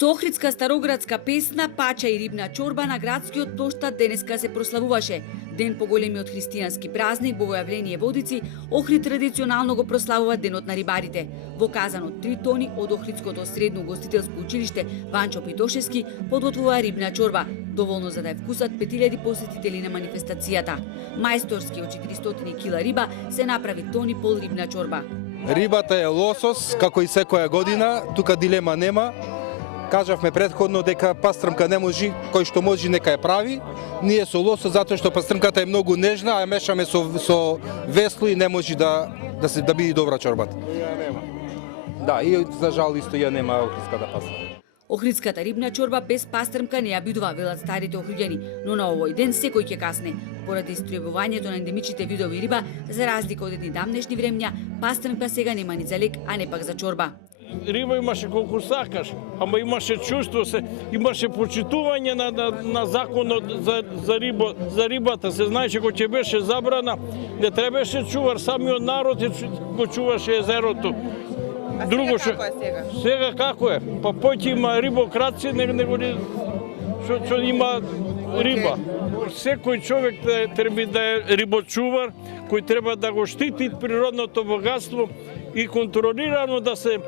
Со охридска староградска песна, пача и рибна чорба на градскиот плоштад денеска се прославуваше. Ден по големиот христијански празник, богојавление Водици, Охрид традиционално го прославува Денот на рибарите. Во казан од 3 тони од Охридското средно гостителско училиште Ванчо Питошевски подготвува рибна чорба, доволно за да ја вкусат 5000 посетители на манифестацијата. Мајсторски од 400 кила риба се направи тони пол рибна чорба. Рибата е лосос, како и секоја година, тука дилема нема. Кажавме претходно дека пастрмка не може, кој што може нека ја прави. Ние со лосос затоа што пастрмката е многу нежна, а ја мешаме со весло и не може да биде добра чорбата. Да, и за жал исто ја нема охридската пастрмка. Охридската рибна чорба без пастрмка не ја бидува, велат старите охриѓани, но на овој ден секој ќе касне. Поради истребувањето на ендемичните видови риба, за разлика од едни дамнешни времња, пастрмка сега нема ни за лек, а не пак за чорба. Риба имаше колку сакаш, ама имаше чувство, имаше почитување на законот за рибата. Се знаеше кога ќе беше забрана, не требаше чувар, самиот народ го чуваше езерото. Друго како е сега? Сега како е? Па поќе има рибокрација, него што има риба. Секој човек треба да е рибочувар, кој треба да го штити природното богатство и контролирано да се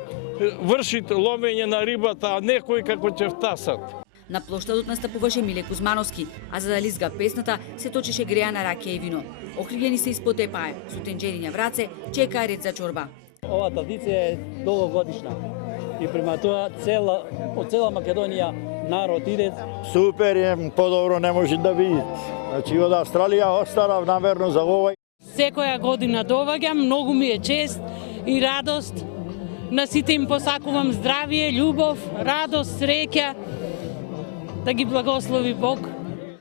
врши ловење на рибата, а не кој како ќе втасат. На плоштадот настапуваше Миле Кузмановски, а за да лизга песната се точеше греана ракија и вино. Охриѓани се испотепае, со тенџериња враце, чека ред за чорба. Ова традиција е долгогодишна и према тоа од цела Македонија народ иде. Супер е, подобро не може да види. Значи од Австралија останав намерно за овој. Секоја година доаѓам, многу ми е чест и радост. На сите им посакувам здравие, љубов, радост, среќа, да ги благослови Бог.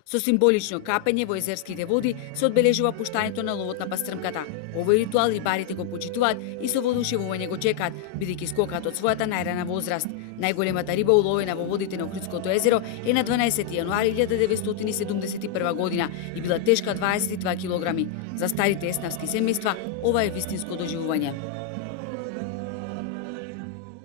Со символично капење во езерските води се одбележува пуштањето на ловот на пастрмката. Овој ритуал рибарите го почитуваат и со воодушевување го чекаат, бидејќи скокаат од својата најрана возраст. Најголемата риба уловена во водите на Охридското езеро е на 12 јануари 1971 година и била тешка 22 килограми. За старите еснавски семејства ова е вистинско доживување.